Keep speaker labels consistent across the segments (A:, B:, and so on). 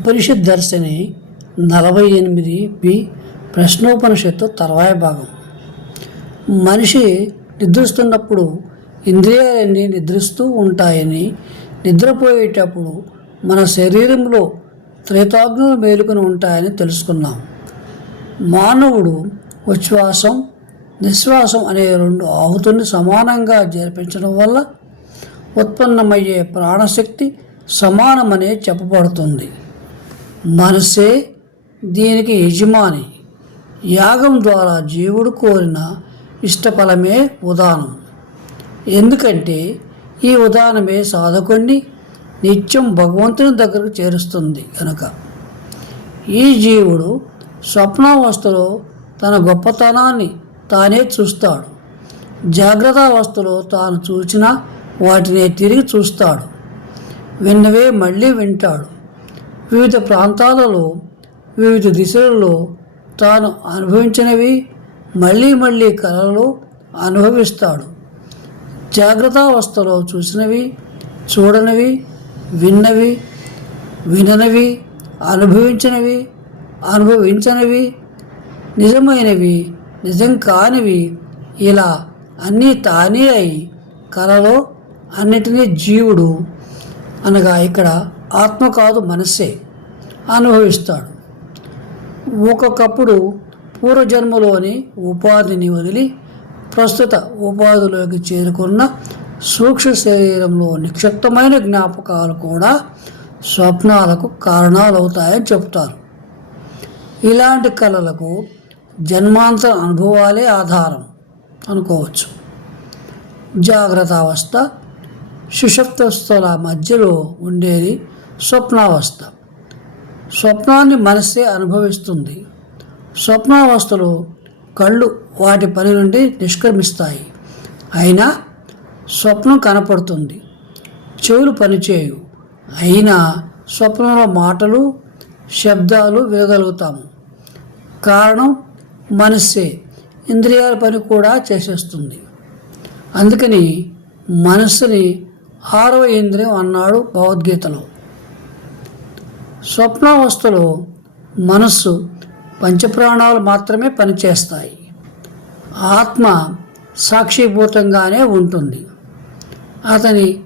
A: ఉపనిషత్ దర్శిని నలభై ఎనిమిది బి ప్రశ్నోపనిషత్తు తర్వాయి భాగం. మనిషి నిద్రిస్తున్నప్పుడు ఇంద్రియాలన్నీ నిద్రిస్తూ ఉంటాయని నిద్రపోయేటప్పుడు మన శరీరంలో త్రేతాగ్నులు మేలుకొని ఉంటాయని తెలుసుకున్నాం. మానవుడు ఉచ్ఛ్వాసం నిశ్వాసం అనే రెండు ఆహుతుల్ని సమానంగా జరిపించడం వల్ల ఉత్పన్నమయ్యే ప్రాణశక్తి సమానమనే చెప్పబడుతుంది. మనసే దీనికి యజమాని. యాగం ద్వారా జీవుడు కోరిన ఇష్టఫలమే ఉదానం ఎందుకంటే ఈ ఉదానమే సాధకుణ్ణి నిత్యం భగవంతుని దగ్గరకు చేరుస్తుంది కనుక ఈ జీవుడు స్వప్నావస్థలో తన గొప్పతనాన్ని తానే చూస్తాడు. జాగ్రత్తావస్థలో తాను చూచిన వాటినే తిరిగి చూస్తాడు. విన్నవే మళ్ళీ వింటాడు. వివిధ ప్రాంతాలలో వివిధ దిశలలో తాను అనుభవించినవి మళ్ళీ మళ్ళీ కలలో అనుభవిస్తాడు. జాగ్రత్తావస్థలో చూసినవి చూడనివి విన్నవి విననివి అనుభవించినవి అనుభవించనివి నిజమైనవి నిజం కానివి ఇలా అన్నీ తానే అయి కలలో అన్నిటినీ జీవుడు అనగా ఇక్కడ ఆత్మ కాదు మనస్సే అనుభవిస్తాడు. ఒక్కొక్కప్పుడు పూర్వజన్మలోని ఉపాధిని వదిలి ప్రస్తుత ఉపాధిలోకి చేరుకున్న సూక్ష్మ శరీరంలో నిక్షిప్తమైన జ్ఞాపకాలు కూడా స్వప్నాలకు కారణాలవుతాయని చెప్తారు ఇలాంటి కళలకు జన్మాంతర అనుభవాలే ఆధారం అనుకోవచ్చు. జాగ్రత్త అవస్థ సుషప్తస్థల మధ్యలో ఉండేది స్వప్నావస్థ. స్వప్నాన్ని మనస్సే అనుభవిస్తుంది. స్వప్నావస్థలో కళ్ళు వాటి పని నుండి నిష్క్రమిస్తాయి. అయినా స్వప్నం కనపడుతుంది. చెవులు పనిచేయు అయినా స్వప్నంలో మాటలు శబ్దాలు వినగలుగుతాము. కారణం మనస్సే. ఇంద్రియాల పని కూడా చేసేస్తుంది. అందుకని మనస్సుని ఆరవ ఇంద్రియం అన్నాడు భగవద్గీతలో. స్వప్నావస్థలో మనస్సు పంచప్రాణాలు మాత్రమే పనిచేస్తాయి. ఆత్మ సాక్షిభూతంగానే ఉంటుంది. అతని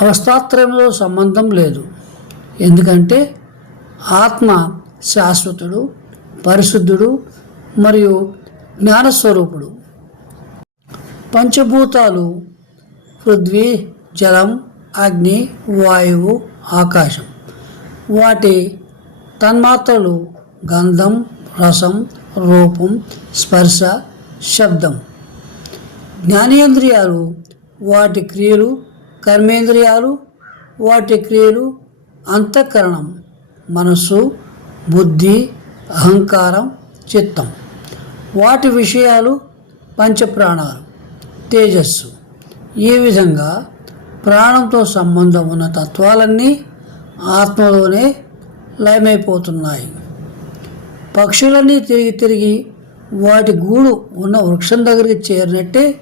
A: అవస్థాత్రయంలో సంబంధం లేదు. ఎందుకంటే ఆత్మ శాశ్వతుడు పరిశుద్ధుడు మరియు జ్ఞానస్వరూపుడు. పంచభూతాలు పృథ్వీ జలం అగ్ని వాయువు ఆకాశం. వాటి తన్మాత్రలు గంధం రసం రూపం స్పర్శ శబ్దం. జ్ఞానేంద్రియాలు వాటి క్రియలు కర్మేంద్రియాలు వాటి క్రియలు అంతఃకరణం మనస్సు బుద్ధి అహంకారం చిత్తం. వాటి విషయాలు పంచప్రాణాలు తేజస్సు. ఈ విధంగా ప్రాణంతో సంబంధం ఉన్న తత్వాలన్నీ ఆత్మలోనే లయమైపోతున్నాయి. పక్షులన్నీ తిరిగి తిరిగి వాటి గూడు ఉన్న వృక్షం దగ్గరికి చేరినట్టే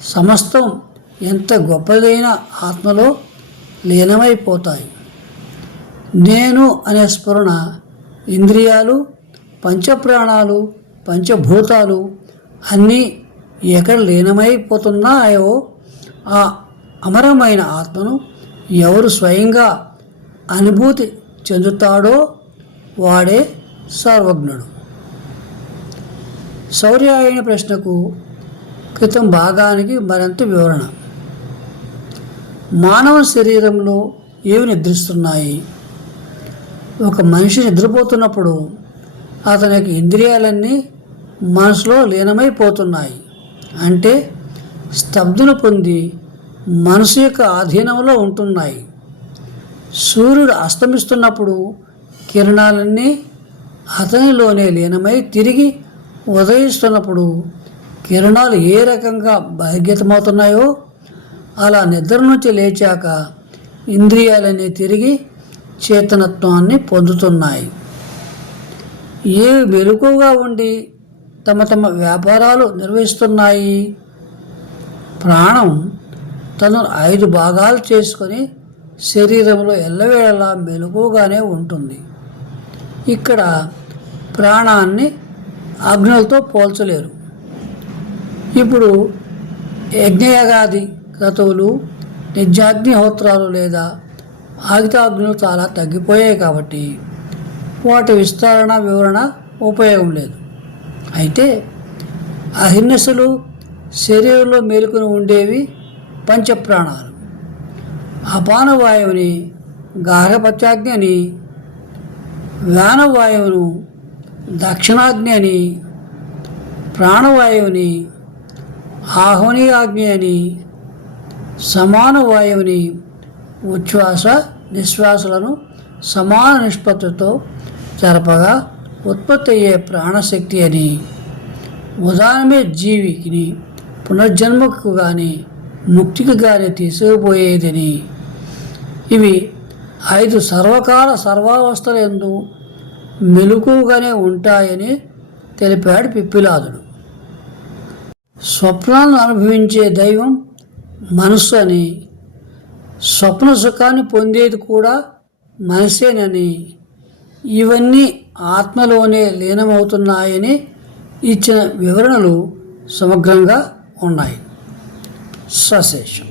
A: సమస్తం ఎంత గొప్పదైన ఆత్మలో లీనమైపోతాయి. నేను అనే స్ఫురణ ఇంద్రియాలు పంచప్రాణాలు పంచభూతాలు అన్నీ ఎక్కడ లీనమైపోతున్నాయో ఆ అమరమైన ఆత్మను ఎవరు స్వయంగా అనుభూతి చెందుతాడో వాడే సర్వజ్ఞుడు. శౌర్యాయన ప్రశ్నకు క్రితం భాగానికి మరింత వివరణ. మానవ శరీరంలో ఏవి నిద్రిస్తున్నాయి? ఒక మనిషి నిద్రపోతున్నప్పుడు అతనికి ఇంద్రియాలన్నీ మనసులో లీనమైపోతున్నాయి. అంటే స్తబ్దును పొంది మనసు యొక్క ఆధీనంలో ఉంటున్నాయి. సూర్యుడు అస్తమిస్తున్నప్పుడు కిరణాలన్నీ అతనిలోనే లీనమై తిరిగి ఉదయిస్తున్నప్పుడు కిరణాలు ఏ రకంగా బహిర్గతమవుతున్నాయో అలా నిద్ర నుంచి లేచాక ఇంద్రియాలన్నీ తిరిగి చేతనత్వాన్ని పొందుతున్నాయి. ఏవి మెలకుగా ఉండి తమ తమ వ్యాపారాలు నిర్వహిస్తున్నాయి? ప్రాణం తను ఐదు భాగాలు చేసుకొని శరీరంలో ఎల్లవేళలా మెలుగుగానే ఉంటుంది. ఇక్కడ ప్రాణాన్ని అగ్నులతో పోల్చలేరు. ఇప్పుడు యజ్ఞయగాది క్రతువులు నిజాగ్నిహోత్రాలు లేదా ఆగితాగ్నులు చాలా తగ్గిపోయాయి కాబట్టి వాటి విస్తరణ వివరణ ఉపయోగం లేదు. అయితే అహిర్నిశలు శరీరంలో మేలుకొని ఉండేవి పంచప్రాణాలు. అపానవాయువుని గార్హపత్యాగ్ని అని వ్యానవాయువును దక్షిణాగ్ని అని ప్రాణవాయువుని ఆహ్వనీయాగ్ని అని సమాన వాయువుని ఉచ్ఛ్వాస నిశ్వాసలను సమాన నిష్పత్తితో జరపగా ఉత్పత్తి అయ్యే ప్రాణశక్తి అని ఉదాహరణమే జీవికిని పునర్జన్మకు కానీ ముక్తికి కానీ తీసుకుపోయేదని ఇవి ఐదు సర్వకాల సర్వావస్థల ఎందు మెలకుగానే ఉంటాయని తెలిపాడు పిప్పిలాదుడు. స్వప్నాలను అనుభవించే దైవం మనస్సు అని స్వప్న సుఖాన్ని పొందేది కూడా మనసేనని ఇవన్నీ ఆత్మలోనే లీనమవుతున్నాయని ఇచ్చిన వివరణలు సమగ్రంగా ఉన్నాయి. సశేషం.